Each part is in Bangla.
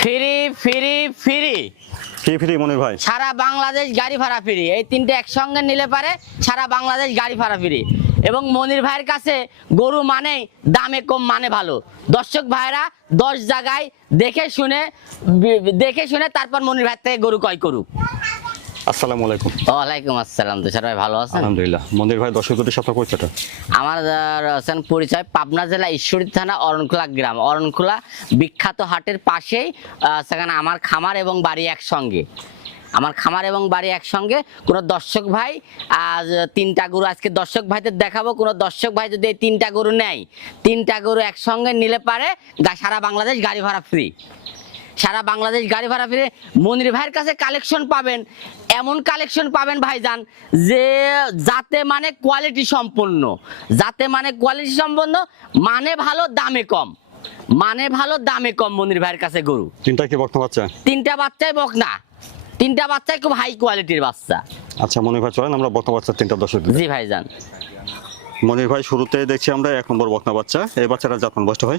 Free free free. Free free Monir ভাই। সারা বাংলাদেশ গাড়ি ভাড়া ফ্রি। এই তিনটে একসঙ্গে নিলে পারে সারা বাংলাদেশ গাড়ি ভাড়া ফ্রি। এবং মনির ভাইয়ের কাছে গরু মানে দামে কম মানে ভালো। দর্শক ভাইরা দশ জায়গায় দেখে শুনে দেখে শুনে তারপর মনির ভাইয়ের থেকে গরু কয় করুক। আসসালামু আলাইকুম। ওয়ালাইকুম আসসালাম তুষার ভাই ভালো আছেন? আলহামদুলিল্লাহ। মনির ভাই দর্শক দুটি সপ্তাহ পরিচয়টা আমার আহ, রয়েছেন পরিচয় পাবনা জেলা ঈশ্বরী থানা অরণখোলা গ্রাম। অরণখোলা বিখ্যাত হাটের পাশেই সেখানে আমার খামার এবং বাড়ি একসঙ্গে। আমার খামার এবং বাড়ি একসঙ্গে। কোনো দর্শক ভাই আজ তিনটা গরু আজকে দর্শক ভাইদের দেখাবো। কোনো দর্শক ভাই যদি এই তিনটা গরু নেয় তিনটা গরু একসঙ্গে নিলে পারে সারা বাংলাদেশ গাড়ি ভাড়া ফ্রি সারা বাংলাদেশ গাড়ি ভাড়া ফিরে মনির ভাইয়ের কাছে কালেকশন পাবেন। এমন কালেকশন পাবেন ভাইজান যে যাতে মানে কোয়ালিটি সম্পন্ন। যাতে মানে কোয়ালিটি সম্পন্ন মানে ভালো দামে কম। মানে ভালো দামে কম মনির ভাইয়ের কাছে গরু। তিনটা কি বক্তব্য বাচ্চা? তিনটা বাচ্চাই বক না তিনটা বাচ্চাই খুব হাই কোয়ালিটির বাচ্চা। আচ্ছা মনির ভাই চলেন আমরা বক্তব্য বাচ্চা তিনটা দর্শক জি ভাইজান। মনির ভাই, শুরুতে দেখছি আমরা, এক নম্বর বক্তা বাচ্চা। এই বাচ্চাটা জাতমান বয়সটা ভাই?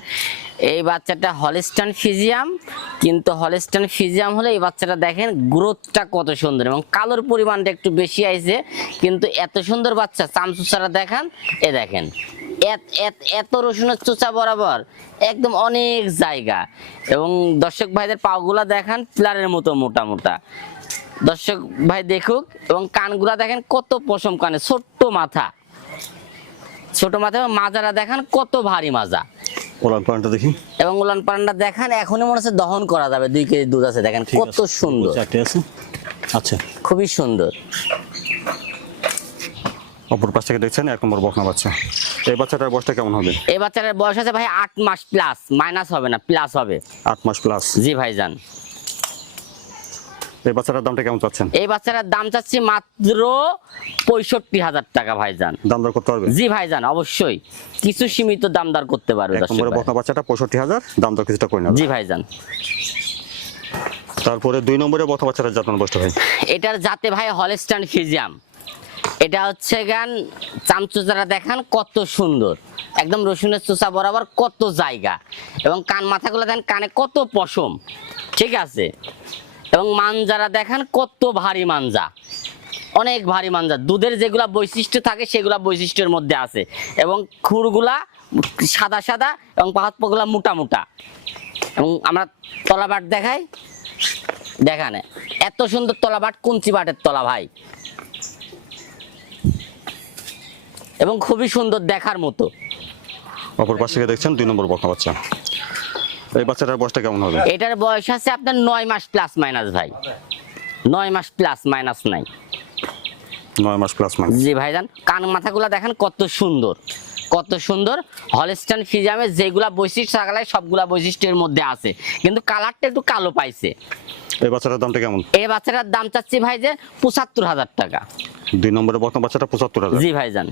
এই বাচ্চাটা হলিস্টান ফিজিয়াম কিন্তু হলিস্টান ফিজিয়াম হলে এই বাচ্চাটা দেখেন গ্রোথটা কত সুন্দর এবং কালোর পরিমাণটা একটু বেশি আইছে, কিন্তু এত সুন্দর বাচ্চা চামচুচারা দেখান, এ দেখেন। এত রসুনের চোচা বরাবর, একদম অনেক জায়গা। এবং দর্শক ভাইদের পাগুলা দেখান, পিলারের মতো মোটা মোটা। দর্শক ভাই দেখুক, এবং কানগুলা দেখেন কত পশম কানে, ছোট্ট মাথা। ছোট মাথা মাজারা দেখান কত ভারী মাজা। ওলান প্লান্টটা দেখি। এবং উলান পান্ডা দেখান এখনই মনে হচ্ছে দহন করা যাবে দুই কেজি দুধ আছে দেখেন কত সুন্দর। আচ্ছা। খুবই সুন্দর। অপর পাশ থেকে দেখছেন এক নম্বর বকনা বাচ্চা। এই বাচ্চাটার বয়সটা কেমন হবে? এই বাচ্চাটার বয়স আছে ভাই আট মাস প্লাস মাইনাস হবে না প্লাস হবে। আট মাস প্লাস জি ভাইজান। এই বাচ্চাটার দামটা কেমন চাচ্ছেন? এই বাচ্চাটার দাম চাচ্ছি মাত্র পঁয়ষট্টি হাজার টাকা ভাইজান। দাম দর করতে পারবে? জি ভাইজান অবশ্যই। কিছু সীমিত দাম দর করতে পারবে বাচ্চাটা পঁয়ষট্টি হাজার দাম দর কিছুটা করে নেবে। জি ভাইজান। তারপরে দুই নম্বরে বকনা বাচ্চাটার জাতমান বয়সটা ভাই। এটার যাতে ভাই হলস্টান ফিজিয়াম। এটা হচ্ছে গান চামচুচারা দেখান কত সুন্দর। একদম রসুনের চোষা বরাবর কত জায়গা। এবং কান মাথাগুলো দেন কানে কত পশম। ঠিক আছে? এবং মানজারা দেখান কত ভারী মানজা। অনেক ভারী মানজা। দুধের যেগুলা বৈশিষ্ট্য থাকে, সেগুলা বৈশিষ্ট্যের মধ্যে আছে। এবং খুরগুলা সাদা সাদা এবং পাহাত পাগুলা মোটা মোটা। এবং আমরা তলাবাট দেখাই। দেখানে, এত সুন্দর তলা বাট কুঞ্চি বাটের তলা ভাই। এবং খুবই সুন্দর দেখার মতো। অপর পাশ দেখছেন দুই নম্বর বকনা বাচ্চা। এই বাচ্চাটার বয়সটা কেমন হবে? এটার বয়স আছে আপনার নয় মাস প্লাস মাইনাস ভাই। নয় মাস প্লাস মাইনাস নাই। নয় মাস প্লাস মানে জি ভাইজান কান মাথাগুলা দেখেন কত সুন্দর কত সুন্দর। হলস্টান ফিজামে যেগুলা বৈশিষ্ট্য থাকলে সবগুলা বৈশিষ্ট্যের মধ্যে আছে। কিন্তু কালারটা একটু কালো পাইছে। এই বাচ্চাটার দামটা কেমন? এই বাচ্চাটার দাম চাচ্ছি ভাই যে পঁচাত্তর হাজার টাকা। দুই নম্বরে বকনা বাচ্চাটা পঁচাত্তর হাজার। জি ভাইজান।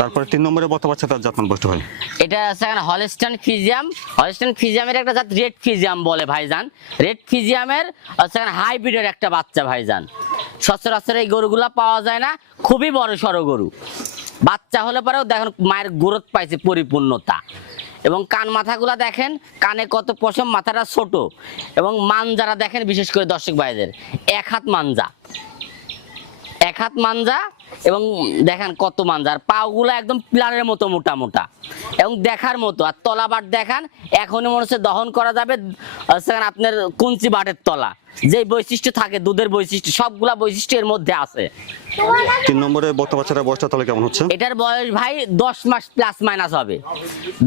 তারপরে তিন নম্বরে বকনা বাচ্চাটার জাতমান বয়সটা ভাই এটা আছে এখানে হলস্টান ফিজিয়াম হলস্টান ফিজিয়ামের একটা জাত রেড ফিজিয়াম বলে ভাইজান। রেড ফিজিয়ামের এখানে হাইব্রিডের একটা বাচ্চা ভাইজান। সচরাচর এই গরুগুলা পাওয়া যায় না, খুবই বড় সড়ো গরু। বাচ্চা হলে পরেও দেখেন মায়ের গ্রোথ পাইছে পরিপূর্ণতা। এবং কান মাথাগুলা দেখেন, কানে কত পশম, মাথাটা ছোট। এবং মানজারা দেখেন, বিশেষ করে দর্শক ভাইদের, এক হাত মানজা। এক হাত মাঞ্জা এবং দেখেন কত মাঞ্জা আর পাগুলো একদম প্লানের মতো মোটা মোটা। এবং দেখার মতো। আর তলাবাট দেখান এখনই মনে হচ্ছে দহন করা যাবে এখানে আপনার কুঞ্চি বাটের তলা। যে বৈশিষ্ট্য থাকে দুধের বৈশিষ্ট্য সবগুলা বৈশিষ্ট্য এর মধ্যে আছে। তিন নম্বরে বকনা বাচ্চাটার বয়সটা তাহলে কেমন হচ্ছে? এটার বয়স ভাই দশ মাস প্লাস মাইনাস হবে।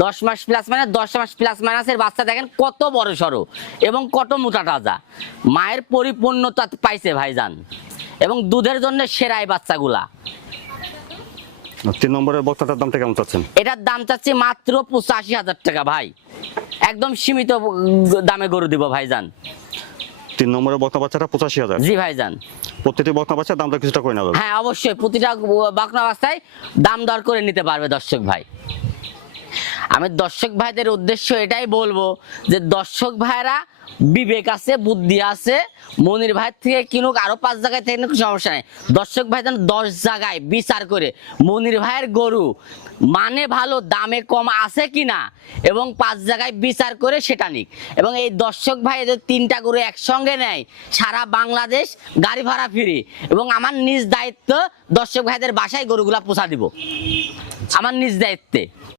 দশ মাস প্লাস মাইনাস দশ মাস প্লাস মাইনাসের বাচ্চা দেখেন কত বড় সড়ো এবং কত মোটা তাজা। মায়ের পরিপূর্ণতা পাইছে ভাইজান। এবং দুধের জন্য সেরাই বাচ্চাগুলা। তিন নম্বরের বক্তাটার দামটা কেমন চাচ্ছেন? এটার দাম চাচ্ছি মাত্র পঁচাশি হাজার টাকা ভাই। একদম সীমিত দামে গরু দিব ভাইজান। তিন নম্বরের বকনা বাচ্চাটা পঁচাশি হাজার? জি ভাইজান। প্রত্যেকটি বকনা বাচ্চার দামটা কিছুটা করে নেওয়া হ্যাঁ অবশ্যই। প্রতিটা বাকনা বাস্তায় দাম দর করে নিতে পারবে দর্শক ভাই। আমি দর্শক ভাইদের উদ্দেশ্য এটাই বলব যে দর্শক ভাইরা বিবেক আছে বুদ্ধি আছে মনির ভাই থেকে কিনুক আরও পাঁচ জায়গায় থেকে কিনুক, সমস্যা নেই। দর্শক ভাই যেন দশ জায়গায় বিচার করে মনির ভাইয়ের গরু মানে ভালো দামে কম আছে কিনা এবং পাঁচ জায়গায় বিচার করে সেটা নিক। এবং এই দর্শক ভাই এদের তিনটা গরু একসঙ্গে নেয় সারা বাংলাদেশ গাড়ি ভাড়া ফ্রি এবং আমার নিজ দায়িত্ব দর্শক ভাইদের বাসায় গরুগুলা পোষা দিব। আমার নিজ দায়িত্বে।